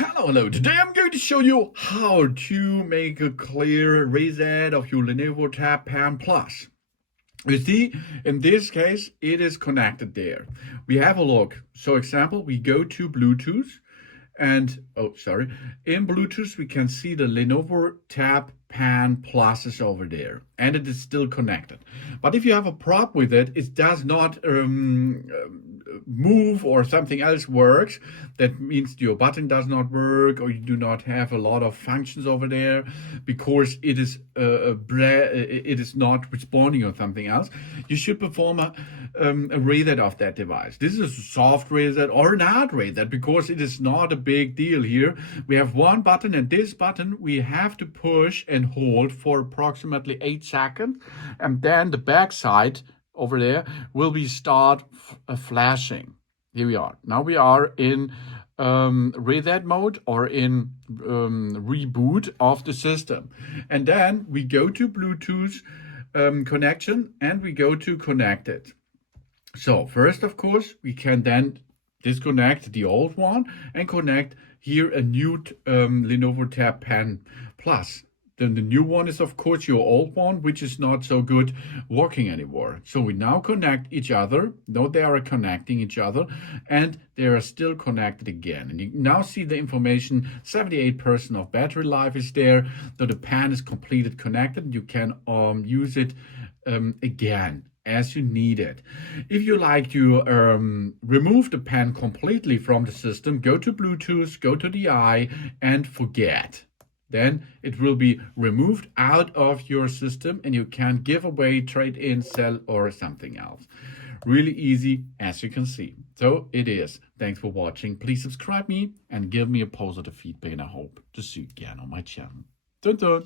Hello. Today I'm going to show you how to make a clear reset of your Lenovo Tab Pen Plus. You see, in this case, it is connected there. We have a look. So example, we go to Bluetooth and, in Bluetooth, we can see the Lenovo Tab Pen Plus is over there and it is still connected. But if you have a problem with it, it does not move or something else works. That means your button does not work or you do not have a lot of functions over there because it is not responding or something else. You should perform a reset of that device. This is a soft reset or an hard reset because it is not a big deal here. We have one button and this button we have to push and hold for approximately 8 seconds, and then the back side over there will be start flashing. Here we are. Now we are in reset mode or in reboot of the system. And then we go to Bluetooth connection and we go to connected. So first, of course, we can then disconnect the old one and connect here a new Lenovo Tab Pen Plus. Then the new one is, of course, your old one, which is not so good working anymore. So we now connect each other. Though they are connecting each other, and they are still connected again. And you now see the information, 78% of battery life is there. So the pen is completed connected. You can use it again as you need it. If you like to remove the pen completely from the system, go to Bluetooth, go to the eye, and forget. Then it will be removed out of your system and you can give away, trade in, sell, or something else. Really easy, as you can see. So it is. Thanks for watching. Please subscribe me and give me a positive feedback, and I hope to see you again on my channel. Dun dun.